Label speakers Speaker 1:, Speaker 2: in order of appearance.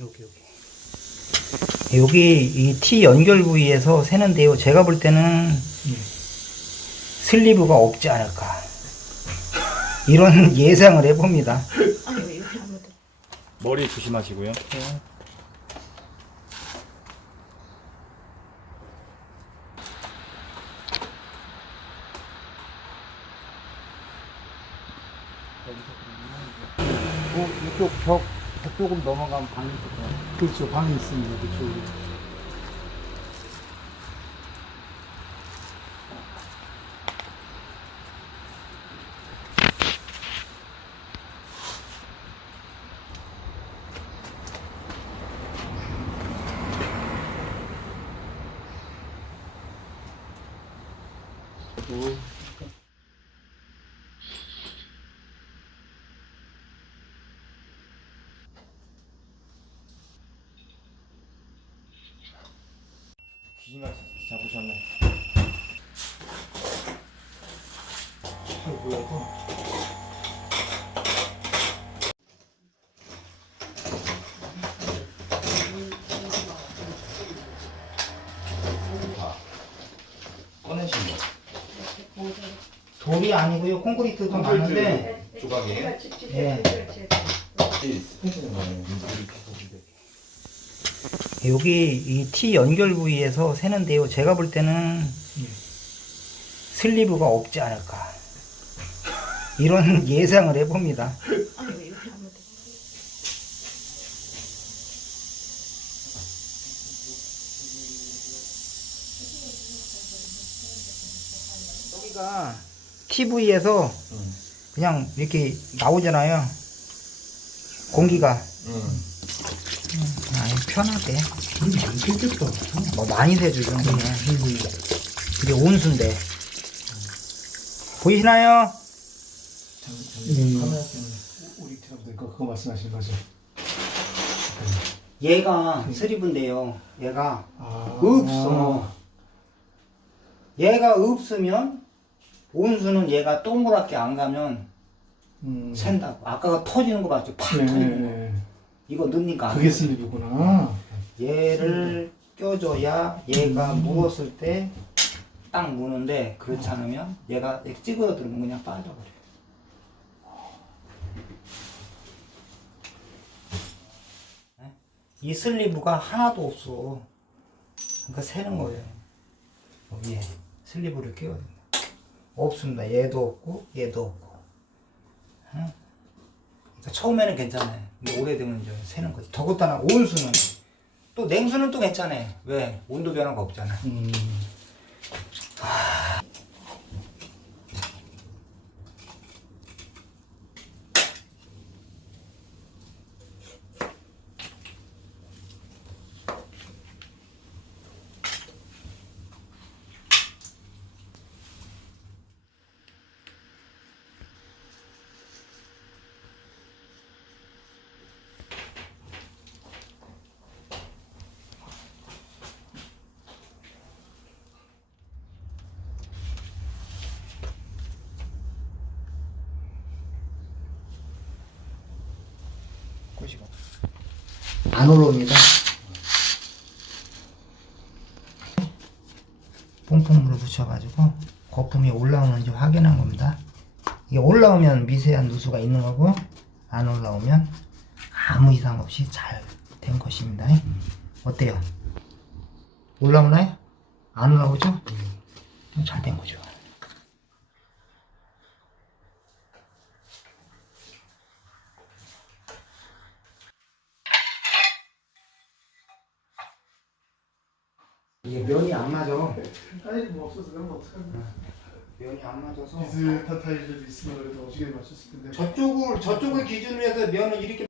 Speaker 1: 여기 여기 여기 이 T 연결 부위에서 새는데요. 제가 볼 때는 슬리브가 없지 않을까 이런 예상을 해봅니다.
Speaker 2: 머리 조심하시고요.
Speaker 1: 이쪽 벽 저쪽으로 넘어가면 방이 거예요.
Speaker 3: 그렇죠. 방이 있습니다. 그쪽에.
Speaker 2: 귀신같이 잡으셨네. 꺼내신 거.
Speaker 1: 돌이 아니고요. 콘크리트도 많은데
Speaker 2: 조각이에요?
Speaker 1: 예.
Speaker 2: 이 스페셜 거예요.
Speaker 1: 여기 이 T 연결 부위에서 새는데요. 제가 볼 때는 슬리브가 없지 않을까 이런 예상을 해봅니다. 여기가 TV에서 그냥 이렇게 나오잖아요. 공기가
Speaker 2: 응.
Speaker 1: 아니, 편하게
Speaker 3: 그럼 많겠겠다.
Speaker 1: 뭐 많이 새죠 이 정도면 이게 온수인데 보이시나요?
Speaker 3: 음,
Speaker 2: 카메라 때문에.
Speaker 3: 우리 팀한테 그거, 그거 말씀하시는 거죠?
Speaker 1: 얘가 슬리브인데요. 얘가
Speaker 3: 아,
Speaker 1: 없어. 얘가 없으면 온수는 얘가 동그랗게 안 가면
Speaker 3: 음.
Speaker 1: 샌다고. 아까 터지는 거 봤죠? 팍
Speaker 3: 네,
Speaker 1: 터지는 거.
Speaker 3: 네.
Speaker 1: 이거 넣으니까 안
Speaker 3: 그게
Speaker 1: 돼.
Speaker 3: 슬리브구나.
Speaker 1: 얘를 껴줘야 얘가 무었을 때 딱 무는데 그렇지 않으면 얘가 이렇게 찌그러 들면 그냥 빠져버려. 네? 이 슬리브가 하나도 없어. 그러니까 새는 거예요. 여기에 슬리브를 끼워야 된다. 없습니다. 얘도 없고 얘도 없고. 응? 처음에는 괜찮아요. 근데 오래되면 이제 새는 거지. 더군다나 온수는 또 냉수는 또 괜찮아요. 왜? 온도 변화가 없잖아.
Speaker 3: 음.
Speaker 1: 꼬시고. 안 올라옵니다. 뽕뽕물을 붙여가지고 거품이 올라오는지 확인한 겁니다. 이게 올라오면 미세한 누수가 있는 거고 안 올라오면 아무 이상 없이 잘 된 것입니다. 어때요? 올라오나요? 안 올라오죠? 잘 된 거죠. 이게 면이 안 맞아.
Speaker 3: 아니 뭐 없어서 그런 거 어떡하나.
Speaker 1: 면이 안 맞아서
Speaker 3: 비슷한 타일들도 있으면 그래도 어지게 맞췄을 텐데.
Speaker 1: 저쪽을 저쪽을 기준으로 해서 면을 이렇게